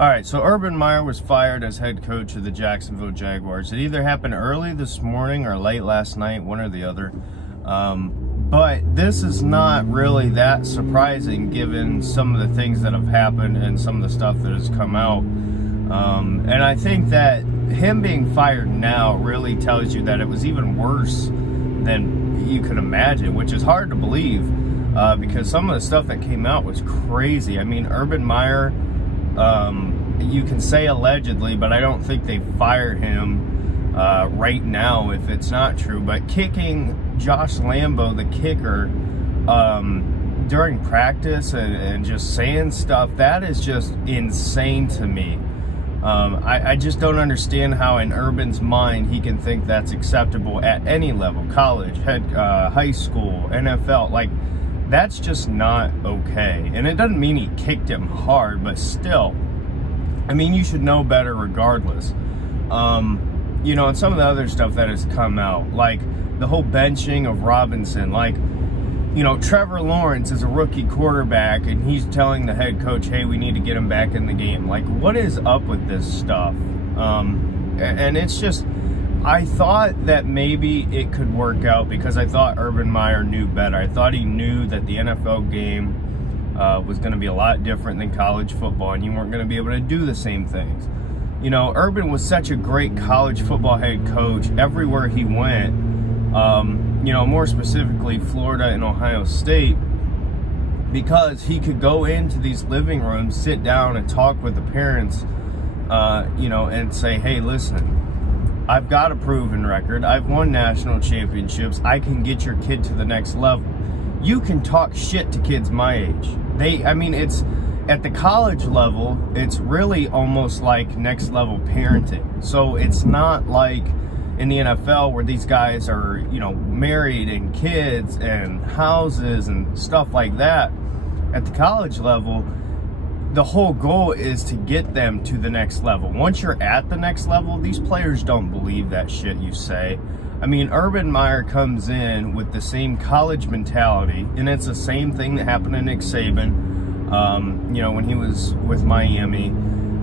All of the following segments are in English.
All right, so Urban Meyer was fired as head coach of the Jacksonville Jaguars. It either happened early this morning or late last night, one or the other. But this is not really that surprising given some of the things that have happened and some of the stuff that has come out. And I think that him being fired now really tells you that it was even worse than you could imagine, which is hard to believe because some of the stuff that came out was crazy. I mean, Urban Meyer, you can say allegedly, but I don't think they fired him right now if it's not true. But kicking Josh Lambo, the kicker, during practice and just saying stuff, that is just insane to me. I just don't understand how in Urban's mind he can think that's acceptable at any level, college, high school, NFL. Like, that's just not okay. And it doesn't mean he kicked him hard, but still, I mean, you should know better regardless. You know, and some of the other stuff that has come out, like the whole benching of Robinson, like, you know, Trevor Lawrence is a rookie quarterback and he's telling the head coach, hey, we need to get him back in the game. Like, what is up with this stuff? And it's just, I thought that maybe it could work out because I thought Urban Meyer knew better. I thought he knew that the NFL game was going to be a lot different than college football and you weren't going to be able to do the same things. You know, Urban was such a great college football head coach everywhere he went. You know, more specifically Florida and Ohio State, because he could go into these living rooms, sit down and talk with the parents, you know, and say, hey, listen, I've got a proven record. I've won national championships. I can get your kid to the next level. You can talk shit to kids my age. I mean, it's at the college level, it's really almost like next level parenting. So it's not like in the NFL where these guys are, you know, married and kids and houses and stuff like that. At the college level, the whole goal is to get them to the next level. Once you're at the next level, these players don't believe that shit you say. I mean, Urban Meyer comes in with the same college mentality, and it's the same thing that happened to Nick Saban, you know, when he was with Miami.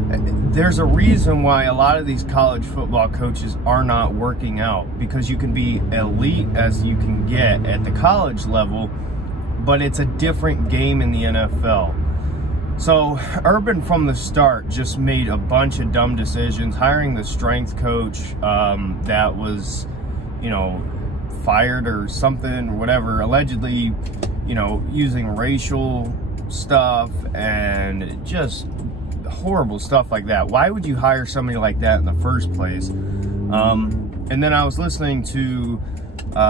There's a reason why a lot of these college football coaches are not working out, because you can be elite as you can get at the college level, but it's a different game in the NFL. So Urban from the start just made a bunch of dumb decisions, hiring the strength coach that was, you know, fired or something, or whatever, allegedly, you know, using racial stuff and just horrible stuff like that. Why would you hire somebody like that in the first place? And then I was listening to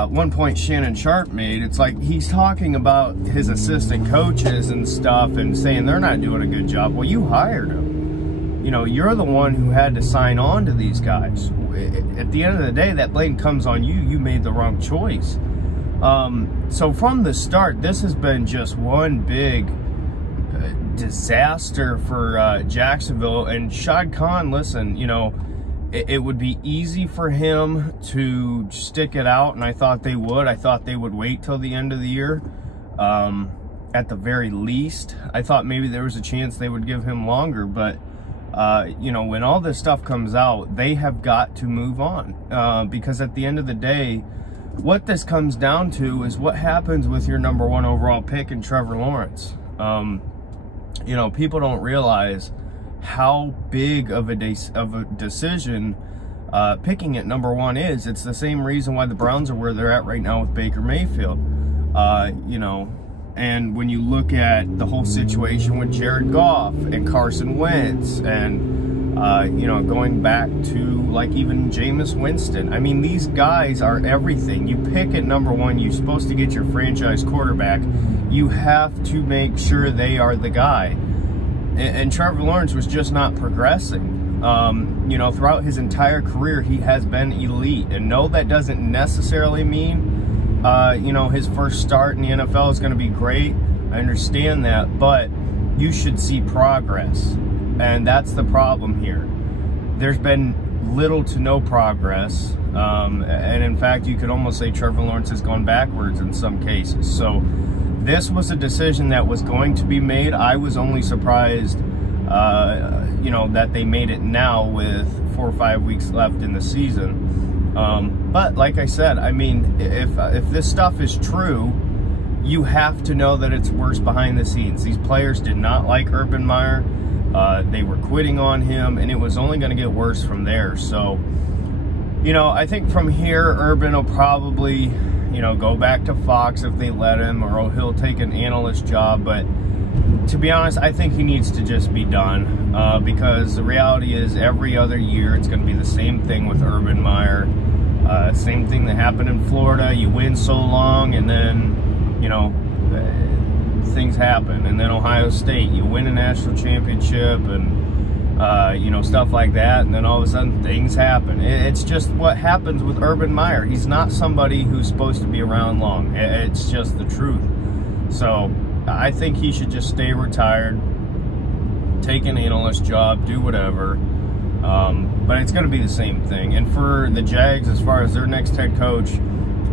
one point Shannon Sharp made. It's like he's talking about his assistant coaches and stuff and saying they're not doing a good job. Well, you hired them. You know, you're the one who had to sign on to these guys. At the end of the day, that blame comes on you. You made the wrong choice. So from the start, this has been just one big disaster for Jacksonville. And Shad Khan, listen, you know, it would be easy for him to stick it out, and I thought they would. I thought they would wait till the end of the year, at the very least. I thought maybe there was a chance they would give him longer, but you know, when all this stuff comes out, they have got to move on, because at the end of the day, what this comes down to is what happens with your #1 overall pick in Trevor Lawrence. You know, people don't realize how big of a decision picking at #1 is. It's the same reason why the Browns are where they're at right now with Baker Mayfield. You know, and when you look at the whole situation with Jared Goff and Carson Wentz and, you know, going back to like even Jameis Winston. I mean, these guys are everything. You pick at #1, you're supposed to get your franchise quarterback. You have to make sure they are the guy. And Trevor Lawrence was just not progressing. You know, throughout his entire career, he has been elite. And no, that doesn't necessarily mean, you know, his first start in the NFL is going to be great. I understand that, but you should see progress. And that's the problem here. There's been little to no progress. And in fact, you could almost say Trevor Lawrence has gone backwards in some cases. So this was a decision that was going to be made. I was only surprised, you you know, that they made it now with 4 or 5 weeks left in the season. But like I said, I mean, if this stuff is true, you have to know that it's worse behind the scenes. These players did not like Urban Meyer. They were quitting on him, and it was only going to get worse from there. So, you know, I think from here, Urban will probably, you know, go back to Fox if they let him, or he'll take an analyst job. But to be honest, I think he needs to just be done, because the reality is every other year it's going to be the same thing with Urban Meyer. Same thing that happened in Florida. You win so long, and then, you know, things happen. And then Ohio State, you win a national championship, and you know, stuff like that, and then all of a sudden things happen. It's just what happens with Urban Meyer. He's not somebody who's supposed to be around long. It's just the truth. So I think he should just stay retired, take an analyst job, do whatever. But it's going to be the same thing. And for the Jags, as far as their next head coach,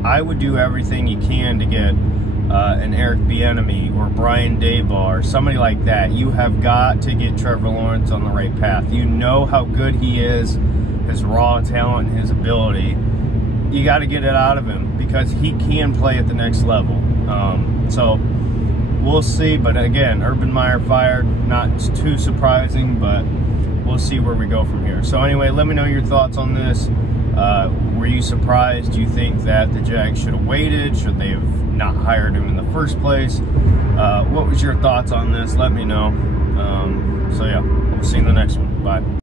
I would do everything you can to get an Eric Bieniemy or Brian Daboll or somebody like that. You have got to get Trevor Lawrence on the right path. You know how good he is, his raw talent, his ability. You got to get it out of him, because he can play at the next level. So we'll see. But again, Urban Meyer fired, not too surprising, but we'll see where we go from here. So anyway, let me know your thoughts on this. Were you surprised? Do you think that the Jags should have waited? Should they have not hired him in the first place? What was your thoughts on this? Let me know. So yeah, we'll see you in the next one. Bye.